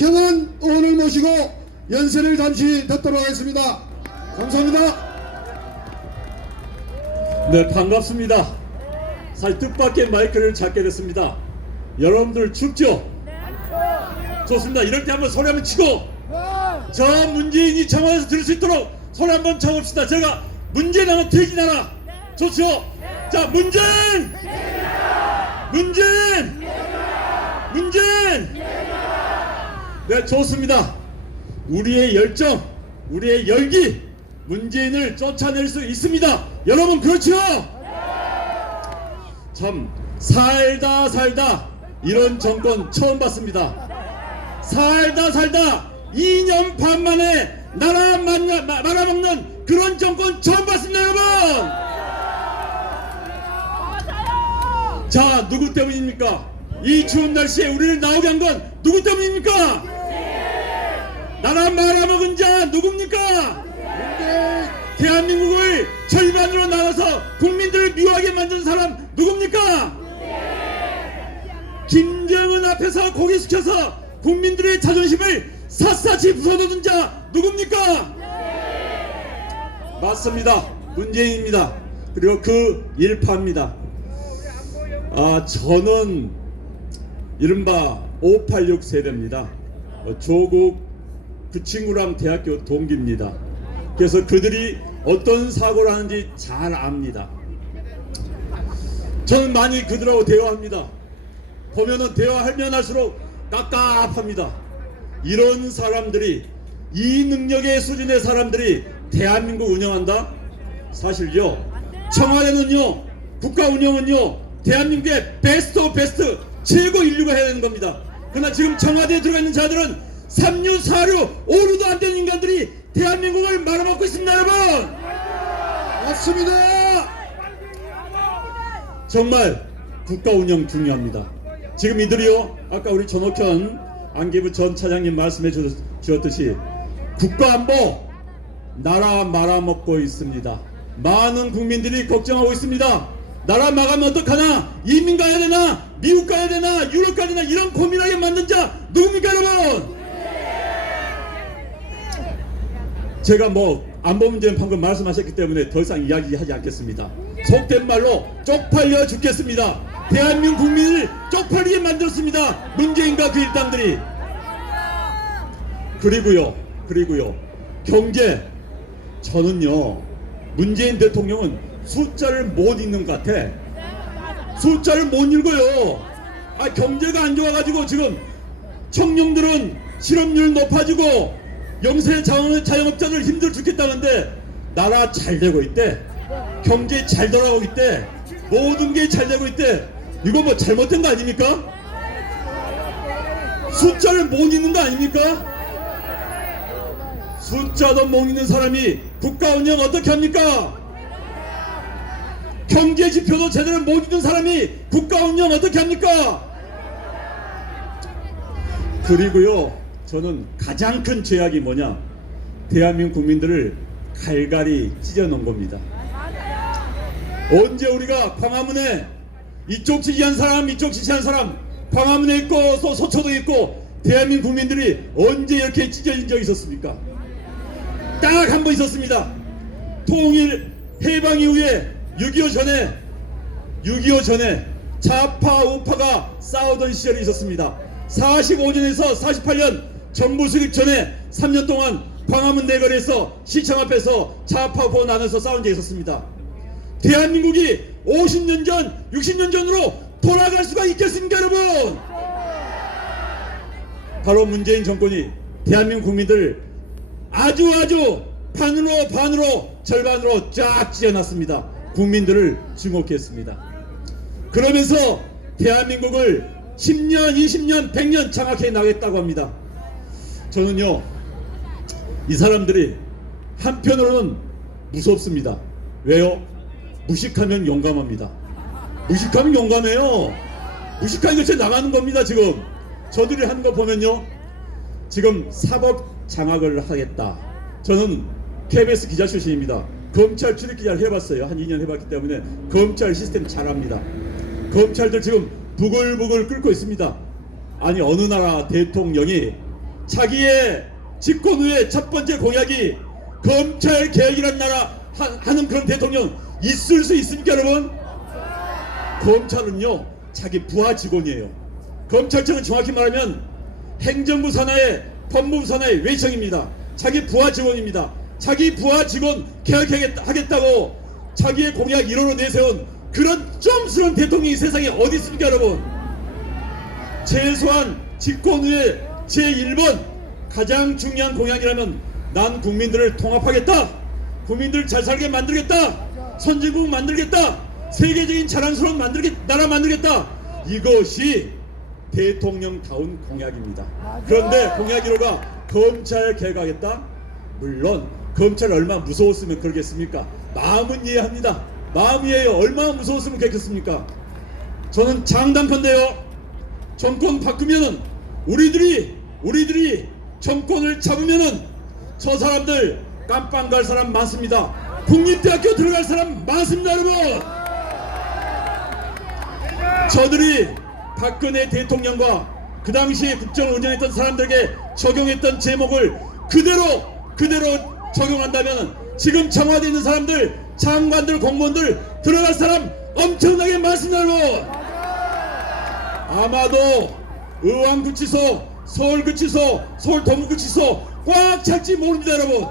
현안 의원을 모시고 연설을 잠시 듣도록 하겠습니다. 감사합니다. 네, 반갑습니다. 사실 뜻밖의 마이크를 잡게 됐습니다. 여러분들 춥죠? 좋습니다. 이럴 때 한번 소리 한번 치고 저 문재인이 청와대에서 들을 수 있도록 소리 한번 쳐봅시다. 제가 문재인 하면 퇴진하라. 좋죠? 자, 문재인! 문재인! 문재인! 네, 좋습니다. 우리의 열정, 우리의 열기, 문재인을 쫓아낼 수 있습니다. 여러분 그렇죠? 참 살다 이런 정권 처음 봤습니다. 살다 2년 반 만에 나라 말아먹는 그런 정권 처음 봤습니다, 여러분. 자, 누구 때문입니까? 이 추운 날씨에 우리를 나오게 한 건 누구 때문입니까? 나라 말아먹은 자 누굽니까? 대한민국을 절반으로 나눠서 국민들을 미워하게 만든 사람 누굽니까? 김정은 앞에서 고개 숙여서 국민들의 자존심을 샅샅이 부숴놓은 자 누굽니까? 맞습니다. 문재인입니다. 그리고 그 일파입니다. 저는 이른바 586 세대입니다. 조국 그 친구랑 대학교 동기입니다. 그래서 그들이 어떤 사고를 하는지 잘 압니다. 저는 많이 그들하고 대화합니다. 보면은 대화하면 할수록 깝깝합니다. 이런 사람들이, 이 능력의 수준의 사람들이 대한민국 운영한다? 사실요, 청와대는요, 국가 운영은요, 대한민국의 베스트 오브 베스트 최고 인류가 해야 되는 겁니다. 그러나 지금 청와대에 들어가 있는 자들은 3류, 4류, 5류도 안 되는 인간들이 대한민국을 말아먹고 있습니다, 여러분. 맞습니다. 정말 국가 운영 중요합니다. 지금 이들이요, 아까 우리 전옥현 안기부 전 차장님 말씀해 주셨듯이 국가안보 나라 말아먹고 있습니다. 많은 국민들이 걱정하고 있습니다. 나라 망하면 어떡하나, 이민 가야 되나, 미국 가야 되나, 유럽 가야 되나, 이런 고민하게 만든 자 누굽니까, 여러분? 제가 안보 문제는 방금 말씀하셨기 때문에 더 이상 이야기하지 않겠습니다. 속된 말로 쪽팔려 죽겠습니다. 대한민국 국민을 쪽팔리게 만들었습니다. 문재인과 그 일당들이. 그리고요 경제, 저는요 문재인 대통령은 숫자를 못 읽는 것 같아. 숫자를 못 읽어요. 경제가 안 좋아가지고 지금 청년들은 실업률 높아지고 영세 자영업자들 힘들어 죽겠다는데 나라 잘 되고 있대. 경제 잘 돌아가고 있대. 모든 게 잘 되고 있대. 이거 뭐 잘못된 거 아닙니까? 숫자를 못 읽는 거 아닙니까? 숫자도 못 읽는 사람이 국가 운영 어떻게 합니까? 경제 지표도 제대로 못 읽는 사람이 국가 운영 어떻게 합니까? 그리고요, 저는 가장 큰 죄악이 뭐냐, 대한민국 국민들을 갈갈이 찢어놓은 겁니다. 언제 우리가 광화문에 이쪽 지지한 사람, 이쪽 지지한 사람, 광화문에 있고 또 서초동에 있고, 대한민국 국민들이 언제 이렇게 찢어진 적이 있었습니까? 딱 한 번 있었습니다. 통일 해방 이후에 6.25 전에 좌파 우파가 싸우던 시절이 있었습니다. 45년에서 48년 정부 수립 전에 3년 동안 광화문 내거리에서 시청 앞에서 좌파 우파 나눠서 싸운 적이 있었습니다. 대한민국이 50년 전, 60년 전으로 돌아갈 수가 있겠습니까, 여러분? 바로 문재인 정권이 대한민국 국민들 아주 반으로 절반으로 쫙 찢어놨습니다. 국민들을 증오했습니다. 그러면서 대한민국을 10년, 20년, 100년 장악해 나겠다고 합니다. 저는요, 이 사람들이 한편으로는 무섭습니다. 왜요? 무식하면 용감합니다. 무식하면 용감해요. 무식하니까 제 나가는 겁니다. 지금 저들이 하는 거 보면요, 지금 사법 장악을 하겠다. 저는 KBS 기자 출신입니다. 검찰 출입 기자를 해봤어요. 한 2년 해봤기 때문에 검찰 시스템 잘 압니다. 검찰들 지금 부글부글 끓고 있습니다. 아니, 어느 나라 대통령이 자기의 집권 후에 첫 번째 공약이 검찰 개혁이라는 나라 하는 그런 대통령 있을 수 있습니까, 여러분? 검찰은요 자기 부하 직원이에요. 검찰청은 정확히 말하면 행정부 산하의 법무부 산하의 외청입니다. 자기 부하 직원입니다. 자기 부하 직원 개혁하겠다고 자기의 공약 1호로 내세운 그런 점스러운 대통령이 세상에 어디 있습니까, 여러분? 최소한 집권 후에 제1번 가장 중요한 공약이라면 난 국민들을 통합하겠다, 국민들 잘 살게 만들겠다, 선진국 만들겠다, 세계적인 자랑스러운 나라 만들겠다, 이것이 대통령다운 공약입니다. 그런데 공약 1호가 검찰 개혁하겠다? 물론 검찰 얼마나 무서웠으면 그러겠습니까? 마음은 이해합니다. 마음 이해해요. 얼마나 무서웠으면 그렇겠습니까? 저는 장담컨대요, 정권 바꾸면은 우리들이 정권을 잡으면은 저 사람들 깜빵 갈 사람 많습니다. 국립대학교 들어갈 사람 많습니다, 여러분. 저들이 박근혜 대통령과 그 당시에 국정을 운영했던 사람들에게 적용했던 제목을 그대로 적용한다면 지금 청와대에 있는 사람들, 장관들, 공무원들 들어갈 사람 엄청나게 많습니다, 여러분. 아마도 의왕구치소, 서울구치소, 서울동부구치소 꽉 찰지 모릅니다, 여러분.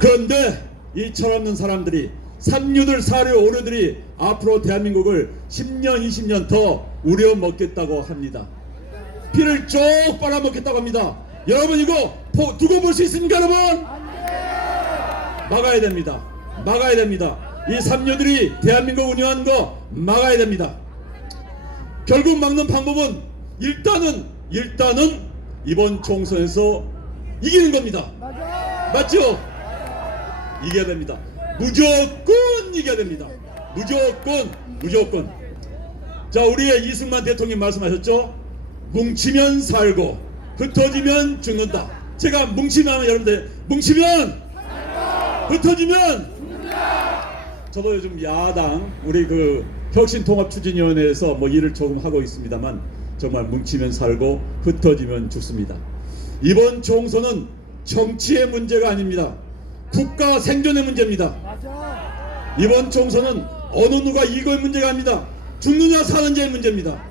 그런데 이 철없는 사람들이 3류들 4류 5류들이 앞으로 대한민국을 10년 20년 더 우려먹겠다고 합니다. 피를 쭉 빨아먹겠다고 합니다. 여러분 이거 두고 볼 수 있습니까, 여러분? 막아야 됩니다. 막아야 됩니다. 이 3류들이 대한민국 운영하는 거 막아야 됩니다. 결국 막는 방법은 일단은 이번 총선에서 이기는 겁니다. 맞죠? 이겨야 됩니다. 무조건 이겨야 됩니다. 무조건. 자, 우리의 이승만 대통령이 말씀하셨죠? 뭉치면 살고 흩어지면 죽는다. 제가 뭉치면 하면 여러분들 뭉치면 흩어지면 저도 요즘 야당 우리 그 혁신통합추진위원회에서 뭐 일을 조금 하고 있습니다만 정말 뭉치면 살고 흩어지면 죽습니다. 이번 총선은 정치의 문제가 아닙니다. 국가 생존의 문제입니다. 이번 총선은 어느 누가 이거의 문제가 아닙니다. 죽느냐 사느냐의 문제입니다.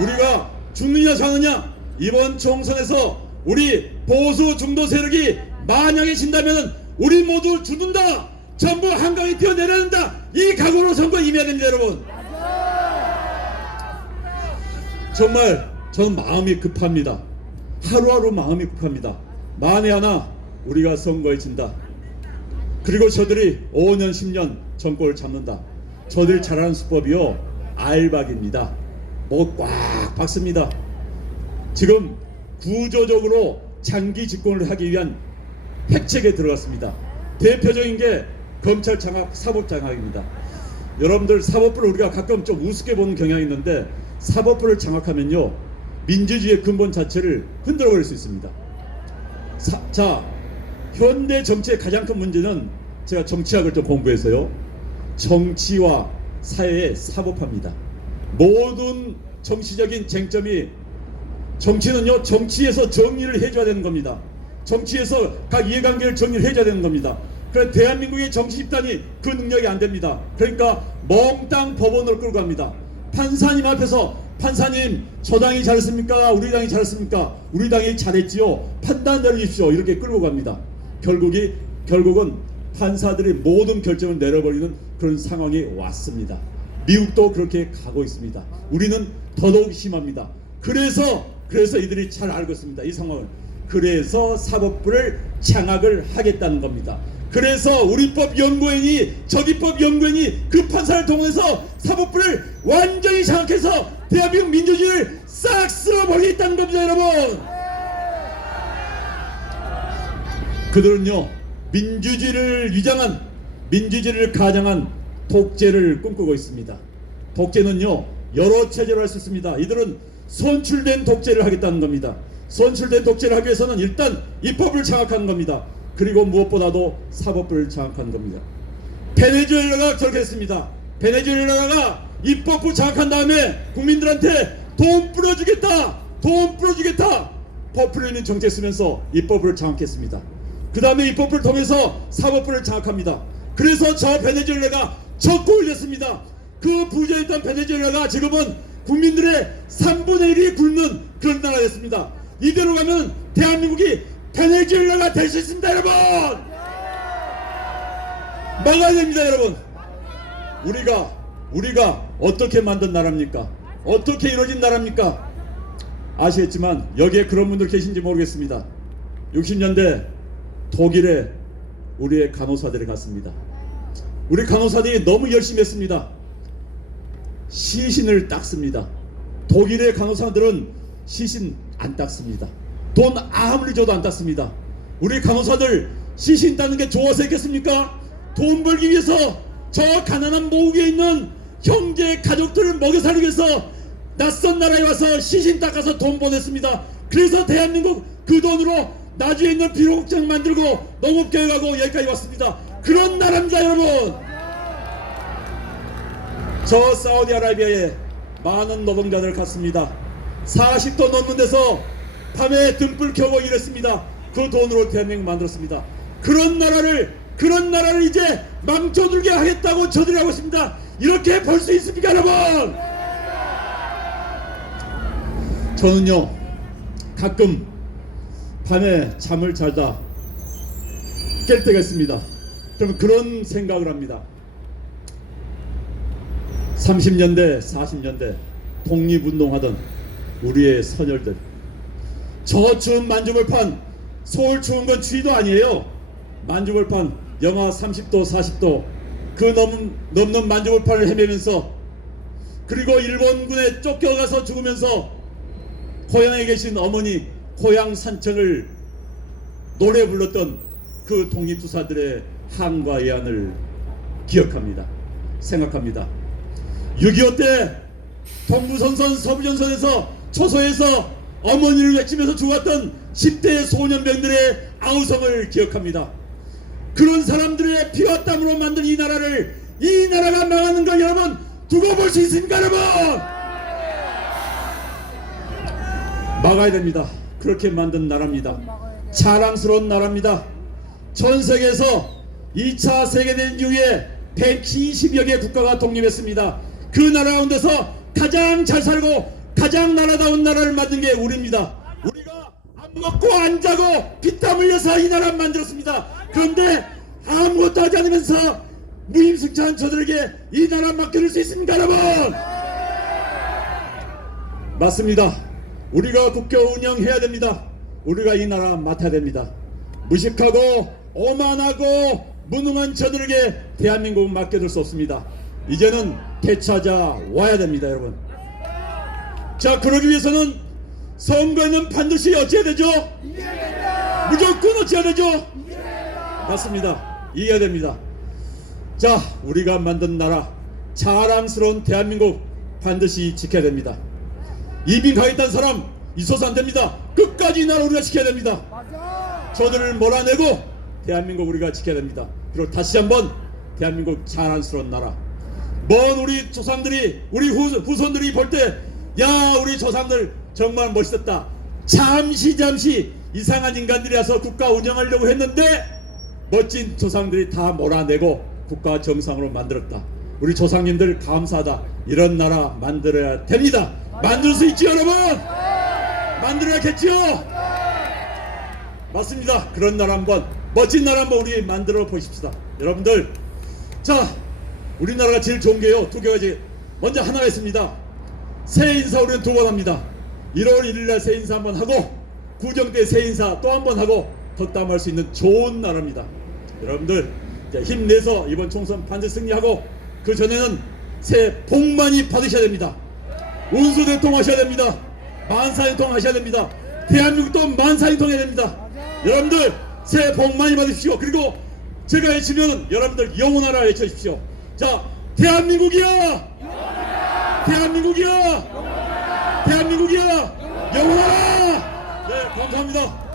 우리가 죽느냐 사느냐, 이번 총선에서 우리 보수 중도 세력이 만약에 진다면 우리 모두 죽는다, 전부 한강에 뛰어내려야 된다, 이 각오로 선거에 임해야 됩니다, 여러분. 정말 저는 마음이 급합니다. 하루하루 마음이 급합니다. 만에 하나 우리가 선거에 진다, 그리고 저들이 5년 10년 정권을 잡는다, 저들이 잘하는 수법이요 알박입니다. 뭐 꽉 박습니다. 지금 구조적으로 장기 집권을 하기 위한 핵책에 들어갔습니다. 대표적인 게 검찰 장악, 사법 장악입니다. 여러분들 사법부를 우리가 가끔 좀 우습게 보는 경향이 있는데 사법부를 장악하면요 민주주의의 근본 자체를 흔들어 버릴 수 있습니다. 자, 현대 정치의 가장 큰 문제는 제가 정치학을 좀 공부해서요, 정치와 사회의 사법화입니다. 모든 정치적인 쟁점이, 정치는요 정치에서 정리를 해줘야 되는 겁니다. 정치에서 각 이해관계를 정리를 해줘야 되는 겁니다. 그래 대한민국의 정치 집단이 그 능력이 안 됩니다. 그러니까 몽땅 법원으로 끌고 갑니다. 판사님 앞에서 판사님 저 당이 잘했습니까? 우리 당이 잘했습니까? 우리 당이 잘했지요. 판단 내려주십시오. 이렇게 끌고 갑니다. 결국은 판사들이 모든 결정을 내려버리는 그런 상황이 왔습니다. 미국도 그렇게 가고 있습니다. 우리는 더더욱 심합니다. 그래서 이들이 잘 알고 있습니다. 이 상황을. 그래서 사법부를 장악을 하겠다는 겁니다. 그래서 우리법 연구원이, 저기법 연구원이 그 판사를 통해서 사법부를 완전히 장악해서 대한민국 민주주의를 싹 쓸어버리겠다는 겁니다, 여러분. 그들은요 민주주의를 위장한, 민주주의를 가장한 독재를 꿈꾸고 있습니다. 독재는요 여러 체제로 할 수 있습니다. 이들은 선출된 독재를 하겠다는 겁니다. 선출된 독재를 하기 위해서는 일단 입법을 장악하는 겁니다. 그리고 무엇보다도 사법부를 장악하는 겁니다. 베네수엘라가 그렇게 했습니다. 베네수엘라가 입법부 장악한 다음에 국민들한테 돈 뿌려주겠다, 돈 뿌려주겠다 법을 있는 정책 쓰면서 입법을 장악했습니다. 그 다음에 입법을 통해서 사법부를 장악합니다. 그래서 저 베네수엘라가 적고 올렸습니다. 그 부자였던 베네수엘라가 지금은 국민들의 3분의 1이 굶는 그런 나라가 됐습니다. 이대로 가면 대한민국이 베네수엘라가 될 수 있습니다. 여러분 막아야 됩니다. 여러분 우리가 어떻게 만든 나라입니까? 어떻게 이루어진 나라입니까? 아시겠지만 여기에 그런 분들 계신지 모르겠습니다. 60년대 독일에 우리의 간호사들이 갔습니다. 우리 간호사들이 너무 열심히 했습니다. 시신을 닦습니다. 독일의 간호사들은 시신 안 닦습니다. 돈 아무리 줘도 안 닦습니다. 우리 간호사들 시신 닦는 게 좋아서 했겠습니까? 돈 벌기 위해서 저 가난한 모국에 있는 형제 가족들을 먹여 살리기 위해서 낯선 나라에 와서 시신 닦아서 돈 보냈습니다. 그래서 대한민국 그 돈으로 나주에 있는 비료국장 만들고 농업개혁하고 여기까지 왔습니다. 그런 나라입니다. 여러분 저 사우디아라비아에 많은 노동자들 갔습니다. 40도 넘는 데서 밤에 등불 켜고 일했습니다. 그 돈으로 대한민국 만들었습니다. 그런 나라를 이제 망쳐들게 하겠다고 저들이 하고 있습니다. 이렇게 볼 수 있습니까 여러분? 저는요 가끔 밤에 잠을 자다 깰 때가 있습니다. 그러면 그런 생각을 합니다. 30년대 40년대 독립운동하던 우리의 선열들, 저 추운 만주벌판, 서울 추운 건 추위도 아니에요. 만주벌판 영하 30도 40도 그 넘는 만주벌판을 헤매면서, 그리고 일본군에 쫓겨가서 죽으면서 고향에 계신 어머니 고향 산청을 노래 불렀던 그 독립투사들의 한과 애안을 기억합니다. 생각합니다. 6.25 때 동부전선 서부전선에서 초소에서 어머니를 외치면서 죽었던 10대 소년병들의 아우성을 기억합니다. 그런 사람들의 피와 땀으로 만든 이 나라를, 이 나라가 망하는 걸 여러분 두고 볼 수 있습니까 여러분? 막아야 됩니다. 그렇게 만든 나라입니다. 자랑스러운 나라입니다. 전 세계에서 2차 세계대전 이후에 120여 개 국가가 독립했습니다. 그 나라 가운데서 가장 잘 살고 가장 나라다운 나라를 만든 게 우리입니다. 우리가 안 먹고 안 자고 피땀 흘려서 이 나라를 만들었습니다. 그런데 아무것도 하지 않으면서 무임승차한 저들에게 이 나라 맡겨줄 수 있습니까 여러분? 맞습니다. 우리가 국교 운영해야 됩니다. 우리가 이 나라 맡아야 됩니다. 무식하고 오만하고 무능한 저들에게 대한민국 맡겨둘 수 없습니다. 이제는 되찾아 와야 됩니다 여러분. 자, 그러기 위해서는 선거에는 반드시 어찌해야 되죠? 무조건 어찌해야 되죠? 맞습니다. 이겨야 됩니다. 자, 우리가 만든 나라, 자랑스러운 대한민국 반드시 지켜야 됩니다. 이민 가겠다는 사람 있어서 안 됩니다. 끝까지 이 나라 우리가 지켜야 됩니다. 저들을 몰아내고 대한민국 우리가 지켜야 됩니다. 그리고 다시 한번 대한민국 자랑스러운 나라, 먼 우리 조상들이, 우리 후손들이 볼 때 야, 우리 조상들 정말 멋있었다. 잠시 이상한 인간들이 와서 국가 운영하려고 했는데 멋진 조상들이 다 몰아내고 국가 정상으로 만들었다. 우리 조상님들 감사하다. 이런 나라 만들어야 됩니다. 만들 수 있지요 여러분? 만들어야겠지요? 맞습니다. 그런 나라 한번, 멋진 나라 한번 우리 만들어 보십시다 여러분들. 자, 우리나라가 제일 좋은 게요 두 가지. 먼저 하나가 있습니다. 새해 인사 우리는 두 번 합니다. 1월 1일날 새해 인사 한번 하고 구정 때 새해 인사 또 한 번 하고 덕담할 수 있는 좋은 나라입니다. 여러분들 힘내서 이번 총선 반드시 승리하고 그 전에는 새해 복 많이 받으셔야 됩니다. 운수대통 하셔야 됩니다. 만사형통 하셔야 됩니다. 대한민국도 만사형통 해야 됩니다. 여러분들 새해 복 많이 받으십시오. 그리고 제가 외치면 여러분들 영원하라 외쳐주십시오. 자, 대한민국이야! 대한민국이야! 대한민국이야! 영원하라! 네, 감사합니다.